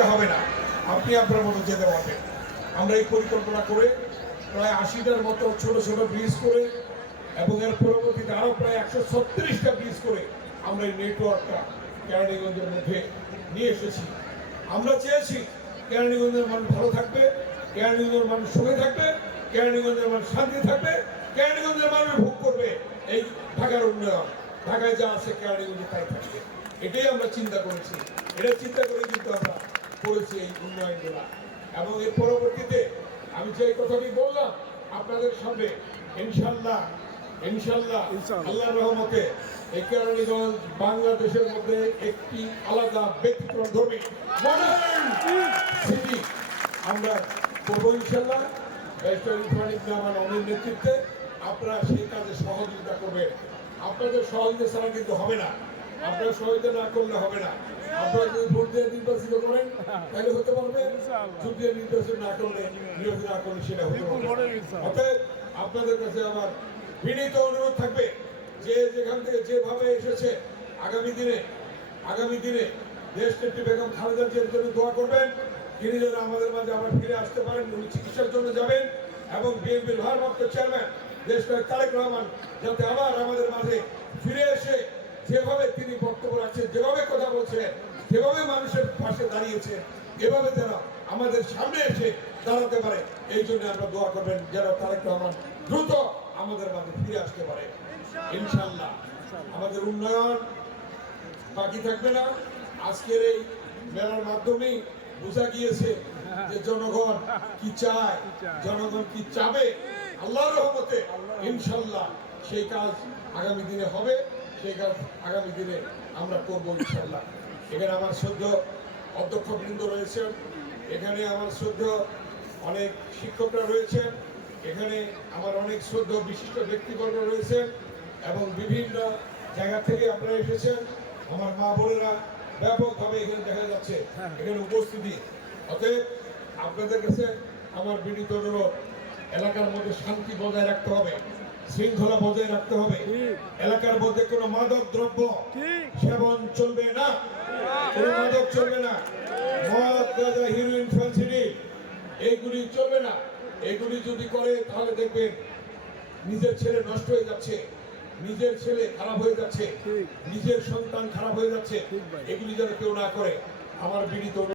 হবে না। আপনি আপনার মতো যেতে পারবেন। আমরা এই পরিকল্পনা করে প্রায় আশিটার মতো ছোট ছোট ব্রিজ করে এবং এর পরবর্তীতে আরও প্রায় একশো ছত্রিশটা ব্রিজ করে আমরা এই নেটওয়ার্কটা কেরানীগঞ্জের মধ্যে নিয়ে এসেছি। আমরা চেয়েছি কেরানীগঞ্জের মানুষ ভালো থাকবে, কেরানীগঞ্জের মানুষ সুখে থাকবে, কেরানীগঞ্জের মানুষ শান্তি থাকবে, কেরানীগঞ্জের মানুষ ভোগ করবে এই ঢাকার উন্নয়ন। ঢাকায় যা আছে কেরানীগঞ্জে তাই থাকবে। এটাই আমরা চিন্তা করেছি। এটা চিন্তা করে কিন্তু আমরা করেছি এই উন্নয়নগুলা এবং এর পরবর্তীতে আমি যে কথাটি বললাম আপনাদের সামনে ইনশাল্লাহ ইনশাল্লাহ। আল্লাহর রহমতে এই কেরানীগঞ্জ বাংলাদেশের মধ্যে একটি আলাদা ব্যতিক্রম ধর্মী সিটি আমরা করব ইনশাল্লাহ। আমার অনির নেতৃত্বে আপনারা সেই কাজে সহযোগিতা করবেন। আপনাদের সহযোগিতা ছাড়া কিন্তু হবে না। আপনারা সহযোগিতা না করলে হবে না। আপনারা যদি ভোট দিয়ে নির্বাচিত করেন তাহলে হতে পারবে। ভোট দিয়ে নির্বাচন না করলে নির্বাচন না করলে সেটা হতে পারবে। অতএব আপনাদের কাছে আমার বিনীত অনুরোধ থাকবে যে যেখান থেকে যেভাবে এসেছে আগামী দিনে আগামী দিনে দেশ নেত্রী বেগম খালেদা জিয়ার জন্য দোয়া করবেন। তিনি যেন আমাদের মাঝে আবার ফিরে আসতে পারেন উনি চিকিৎসার জন্য যাবেন। এবং বিএনপির ভারপ্রাপ্ত চেয়ারম্যান দেশ তারেক রহমান যাতে আবার আমাদের মাঝে ফিরে এসে যেভাবে তিনি বক্তব্য রাখছেন, যেভাবে কথা বলছেন যেভাবে মানুষের পাশে দাঁড়িয়েছে এভাবে যেন আমাদের সামনে এসে দাঁড়াতে পারে। এই জন্য আমরা দোয়া করবেন যেন তারেক রহমান দ্রুত আমাদের মাঝে ফিরে আসতে পারে। ইনশাল্লাহ আমাদের উন্নয়ন বাকি থাকবে না। আজকের এই মেলার মাধ্যমেই বোঝা গিয়েছে যে জনগণ কি চায়, জনগণ কি চাবে। আল্লাহর রহমতে ইনশাল্লাহ সেই কাজ আগামী দিনে হবে। সেই কাজ আগামী দিনে আমরা করব ইনশাল্লাহ এখানে আমার সদ্য অধ্যক্ষ বৃন্দ রয়েছেন। এখানে আমার সদ্য অনেক শিক্ষকরা রয়েছেন। এখানে আমার অনেক শ্রদ্ধ বিশিষ্ট ব্যক্তিবর্গ রয়েছেন এবং বিভিন্ন জায়গা থেকে আপনারা এসেছেন। আমার মা বোনেরা ব্যাপকভাবে এখানে দেখা যাচ্ছে, এখানে উপস্থিতি। অতএব আপনাদের কাছে আমার বিনীত অনুরোধ, এলাকার মধ্যে শান্তি বজায় রাখতে হবে। শৃঙ্খলা বজায় রাখতে হবে। এলাকার মধ্যে কোনো মাদক দ্রব্য সেবন চলবে না। কোনো মাদক চলবে না। মদ গাঁজা হিরোইন এইগুলি চলবে না। এগুলি যদি করে তাহলে দেখবেন নিজের ছেলে নষ্ট হয়ে যাচ্ছে। নিজের ছেলে খারাপ হয়ে যাচ্ছে। নিজের সন্তান খারাপ হয়ে যাচ্ছে। এগুলি যেন কেউ না করে। আমার বিনীত।